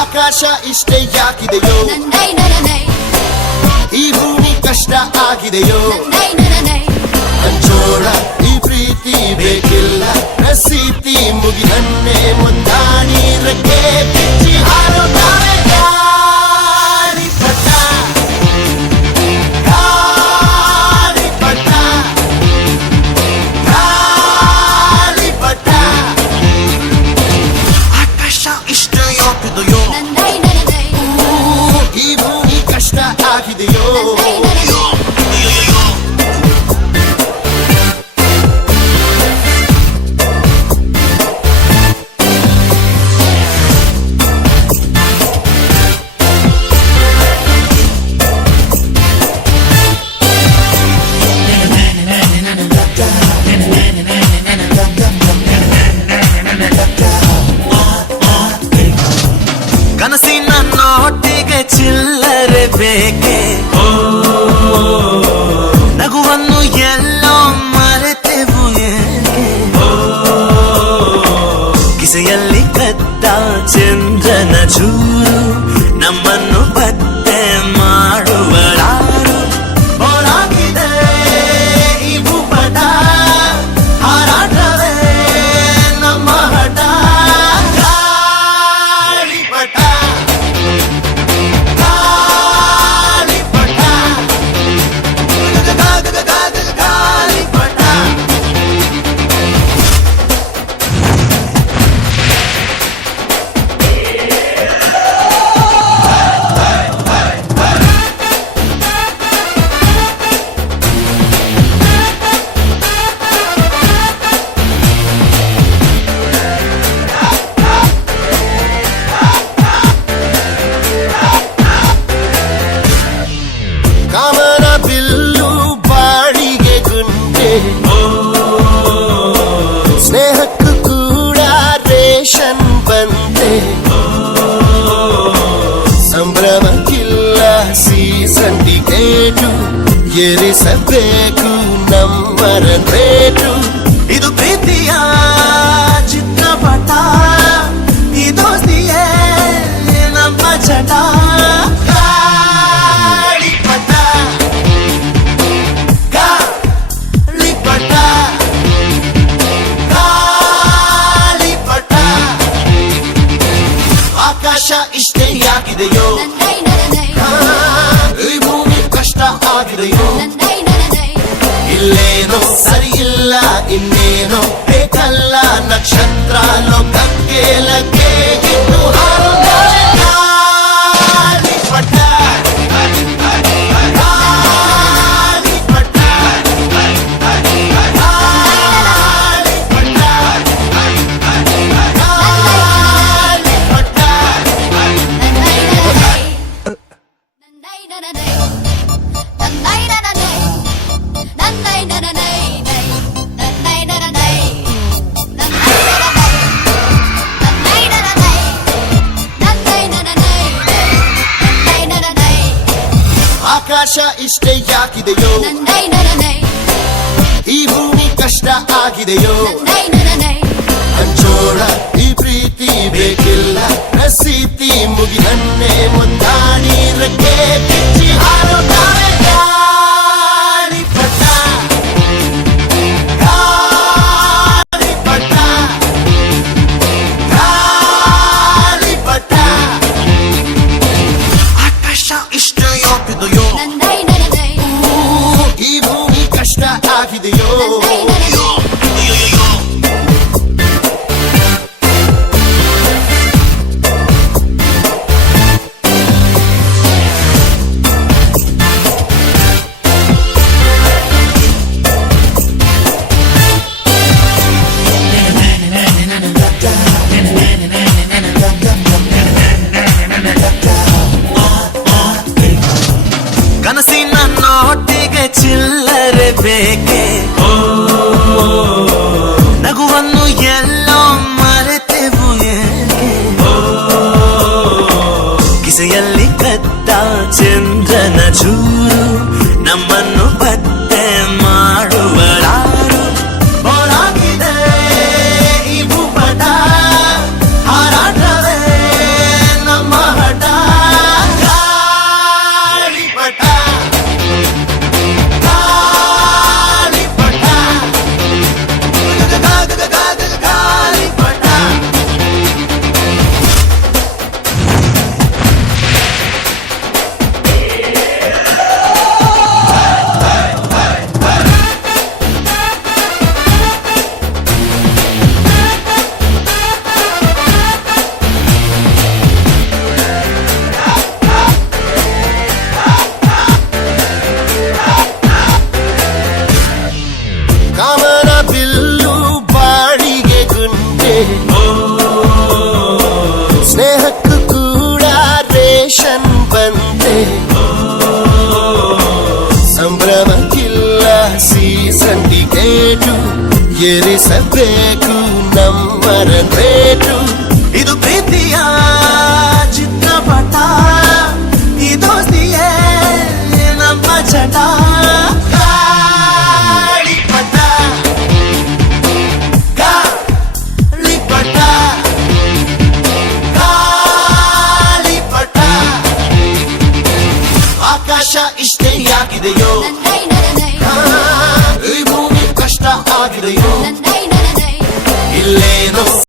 ಆಕಾಶ ಇಷ್ಟೇ ಯಾಕಿದೆಯೋ, ಈ ಭೂಮಿ ಕಷ್ಟ ಆಗಿದೆಯೋ, ಹಂಚೋಳ ಈ ಪ್ರೀತಿ ಬೇಕಿಲ್ಲ, ಪ್ರಸಿದ್ಧಿ ಮುಗಿದನ್ನೇ ಮುಂದಾಣಿ ರಕ್ಕೆ ಬಿಚ್ಚಿ ಹಾರುತ್ತಾರೆ ಗಾಳಿಪಟ, ಗಾಳಿಪಟ, ಗಾಳಿಪಟ. ಆಕಾಶ ಇಷ್ಟೇ ಯಾಕಿದೆಯೋ, ಈ ಭೂಮಿ ಕಷ್ಟ ಆಗಿದೆಯೋ, ಕನಸಿನ ನೋಟಿಗೆ ಚಿಲ್ಲರೆ ಬೇಕೆ, ನಗುವನ್ನು ಎಲ್ಲೋ ಮರೆತೆವು ಏಕೆ, ಕಿಸೆಯಲ್ಲಿ ಕದ್ದ ಚಂದ್ರನ ಚೂರು ನಮ್ಮನ್ನು ಪತ್ತೆ ಮಾಡುವಳಾರು. ಹೋರಾಗಿದೆ ಈ ಭೂಪಟ, ಹಾರಾಟವೇ ನಮ್ಮ ಹಠ. ಗಾಳಿಪಟ, ಗಾಳಿಪಟ, ಗಾಳಿಪಟ. ಕಾಮನ ಬಿಲ್ಲು ಬಾಡಿಗೆ ಗುಂಡೆ, ಸ್ನೇಹಕ್ಕೂ ಕೂಡ ರೇಷನ್ ಬಂದೆ, ಸಂಭ್ರಮಕ್ಕಿಲ್ಲ ಸೀಸನ್ ಟಿಕೇಟು, ಏರಿಸಬೇಕು ನಮ್ಮರ ರೇಟು. ಇದು ಪ್ರೀತಿಯ ಚಿತ್ರಪಟ, ಈ ದೋಸ್ತಿಯೇ ನಮ್ಮ ಚಟ. ಗಾಳಿಪಟ, ಗಾಳಿಪಟ, ಗಾಳಿಪಟ. ಆಕಾಶ ಇಷ್ಟೇ ಯಾಕಿದೆಯೋ, ಈ ಭೂಮಿ ಕಷ್ಟ ಆಗಿದೆಯೋ, ಇಲ್ಲೇನೋ ಸರಿ ಇಲ್ಲ ಇನ್ನೇನೋ ಬೇಕಲ್ಲ, ನಕ್ಷತ್ರ ಲೋಕಕ್ಕೆ ಲಗ್ಗೆ ಇನ್ನು ಹಾರುತ್ತಾರೆ ಗಾಳಿಪಟ, ಗಾಳಿಪಟ, ಗಾಳಿಪಟ, ಆಕಾಶ ಇಷ್ಟೇ ಯಾಕಿದೆಯೋ, ಈ ಭೂಮಿ ಕಷ್ಟ ಆಗಿದೆಯೋ, ಹಂಚೋಳ ಈ ಪ್ರೀತಿ ಬೇಕಿಲ್ಲ, ಪ್ರಸಿದ್ಧಿ ಮುಗಿದನ್ನೇ ಮುಂದಾಣಿ ರಕ್ಕೆ ಬಿಚ್ಚಿ ಹಾರುತ್ತಾರೆ ಗಾಳಿಪಟ, ಗಾಳಿಪಟ, ಗಾಳಿಪಟ. ಆಕಾಶ ಇಷ್ಟೇ ಯಾಕಿದೆಯೋ, ಈ ಭೂಮಿ ಕಷ್ಟ ಆಗಿದೆಯೋ, ಕನಸಿನ ನೋಟಿಗೆ ಚಿಲ್ಲರೆ ಬೇಕೆ, ನಗುವನ್ನು ಎಲ್ಲೋ ಮರೆತೆವು ಏಕೆ, ಬಿಸಿಯಲ್ಲಿ ಕದ್ದ ಚಂದ್ರನ ಚೂರು ನಮ್ಮನ್ನು ಪತ್ತೆ ಮಾಡುವರಾರು. ಬೋರಾಗಿದೆ ಈ ಭೂಪಟ, ಹಾರಾಟವೇ ನಮ್ಮ ಹಠ. ಗಾಳಿಪಟ, ಗಾಳಿಪಟ, ಗಾಳಿಪಟ. ಕಾಮನ ಬಿಲ್ಲು ಬಾಳಿಗೆ ಗುಂಡೆ, ಸ್ನೇಹಕ್ಕೂ ಕೂಡ ರೇಷನ್ ಬಂದೆ. ಸಂಭ್ರಮಕ್ಕಿಲ್ಲ ಸೀಸನ್ ಟಿಕೇಟು, ಏರಿಸಬೇಕು ನಮ್ಮರ ರೇಟು. ಇದು ಪ್ರೀತಿಯ ಚಿತ್ರಪಟ, ಈ ದೋಸ್ತಿಯೇ ನಮ್ಮ ಚಟ. ಗಾಳಿಪಟ, ಗಾಳಿಪಟ, ಗಾಳಿಪಟ. ಆಕಾಶ ಇಷ್ಟೇ ಯಾಕಿದೆಯೋ